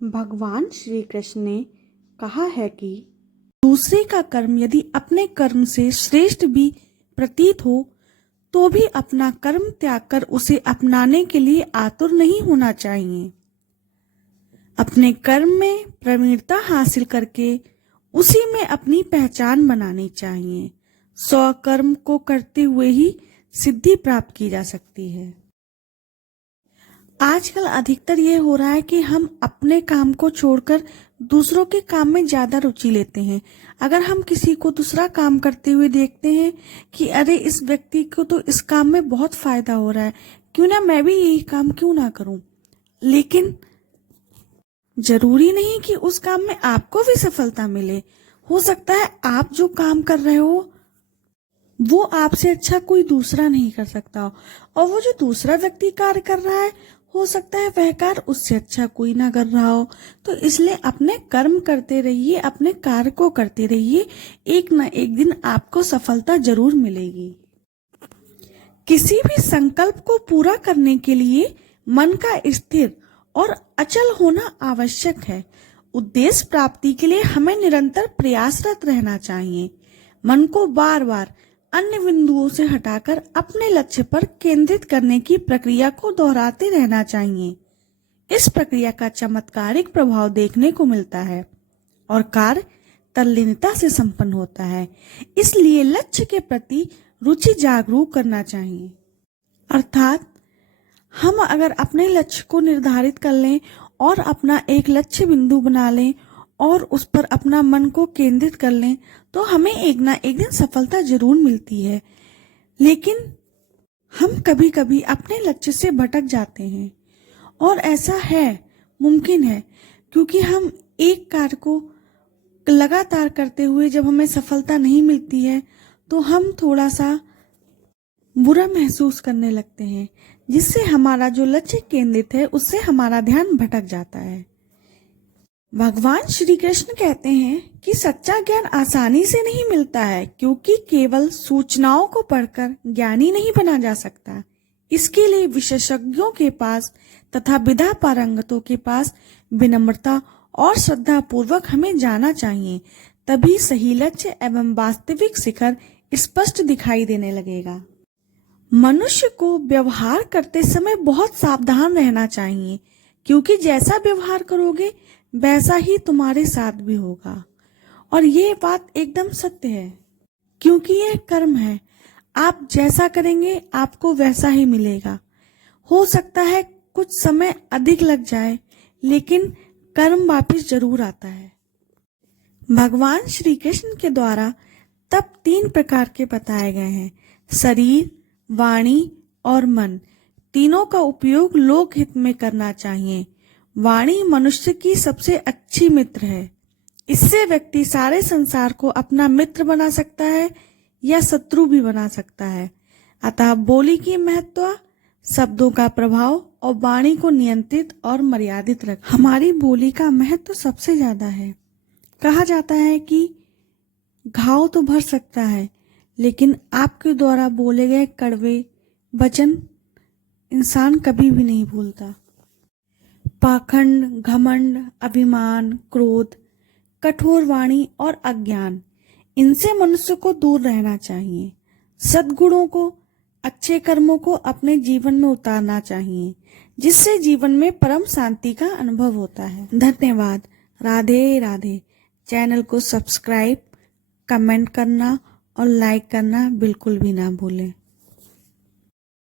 भगवान श्री कृष्ण ने कहा है कि दूसरे का कर्म यदि अपने कर्म से श्रेष्ठ भी प्रतीत हो तो भी अपना कर्म त्याग कर उसे अपनाने के लिए आतुर नहीं होना चाहिए। अपने कर्म में प्रवीणता हासिल करके उसी में अपनी पहचान बनानी चाहिए। स्वकर्म को करते हुए ही सिद्धि प्राप्त की जा सकती है। आजकल अधिकतर ये हो रहा है कि हम अपने काम को छोड़कर दूसरों के काम में ज्यादा रुचि लेते हैं। अगर हम किसी को दूसरा काम करते हुए देखते हैं कि अरे इस व्यक्ति को तो इस काम में बहुत फायदा हो रहा है, क्यों ना मैं भी यही काम क्यों ना करूं। लेकिन जरूरी नहीं कि उस काम में आपको भी सफलता मिले। हो सकता है आप जो काम कर रहे हो वो आपसे अच्छा कोई दूसरा नहीं कर सकता हो, और वो जो दूसरा व्यक्ति कार्य कर रहा है हो सकता है वह कार्य उससे अच्छा कोई ना कर रहा हो। तो इसलिए अपने कर्म करते रहिए, अपने कार्य को करते रहिए, एक ना एक दिन आपको सफलता जरूर मिलेगी। किसी भी संकल्प को पूरा करने के लिए मन का स्थिर और अचल होना आवश्यक है। उद्देश्य प्राप्ति के लिए हमें निरंतर प्रयासरत रहना चाहिए। मन को बार बार अन्य बिंदुओं से हटाकर अपने लक्ष्य पर केंद्रित करने की प्रक्रिया को दोहराते रहना चाहिए। इस प्रक्रिया का चमत्कारिक प्रभाव देखने को मिलता है और कार्य तल्लीनता से संपन्न होता है। इसलिए लक्ष्य के प्रति रुचि जागरूक करना चाहिए। अर्थात हम अगर अपने लक्ष्य को निर्धारित कर लें और अपना एक लक्ष्य बिंदु बना लें और उस पर अपना मन को केंद्रित कर लें तो हमें एक ना एक दिन सफलता जरूर मिलती है। लेकिन हम कभी कभी अपने लक्ष्य से भटक जाते हैं, और ऐसा है, मुमकिन है, क्योंकि हम एक कार्य को लगातार करते हुए जब हमें सफलता नहीं मिलती है तो हम थोड़ा सा बुरा महसूस करने लगते हैं, जिससे हमारा जो लक्ष्य केंद्रित है उससे हमारा ध्यान भटक जाता है। भगवान श्री कृष्ण कहते हैं कि सच्चा ज्ञान आसानी से नहीं मिलता है, क्योंकि केवल सूचनाओं को पढ़कर ज्ञानी नहीं बना जा सकता। इसके लिए विशेषज्ञों के पास तथा विद्या पारंगतों के पास विनम्रता और श्रद्धा पूर्वक हमें जाना चाहिए। तभी सही लक्ष्य एवं वास्तविक शिखर स्पष्ट दिखाई देने लगेगा। मनुष्य को व्यवहार करते समय बहुत सावधान रहना चाहिए, क्योंकि जैसा व्यवहार करोगे वैसा ही तुम्हारे साथ भी होगा। और ये बात एकदम सत्य है, क्योंकि यह कर्म है। आप जैसा करेंगे आपको वैसा ही मिलेगा। हो सकता है कुछ समय अधिक लग जाए, लेकिन कर्म वापस जरूर आता है। भगवान श्री कृष्ण के द्वारा तप 3 प्रकार के बताए गए हैं: शरीर, वाणी और मन। तीनों का उपयोग लोक हित में करना चाहिए। वाणी मनुष्य की सबसे अच्छी मित्र है। इससे व्यक्ति सारे संसार को अपना मित्र बना सकता है या शत्रु भी बना सकता है। अतः बोली की महत्व, शब्दों का प्रभाव और वाणी को नियंत्रित और मर्यादित रख। हमारी बोली का महत्व सबसे ज्यादा है। कहा जाता है कि घाव तो भर सकता है, लेकिन आपके द्वारा बोले गए कड़वे वचन इंसान कभी भी नहीं भूलता। पाखंड, घमंड, अभिमान, क्रोध, कठोर वाणी और अज्ञान, इनसे मनुष्य को दूर रहना चाहिए। सद्गुणों को, अच्छे कर्मों को अपने जीवन में उतारना चाहिए, जिससे जीवन में परम शांति का अनुभव होता है। धन्यवाद। राधे राधे। चैनल को सब्सक्राइब, कमेंट करना और लाइक करना बिल्कुल भी ना भूलें।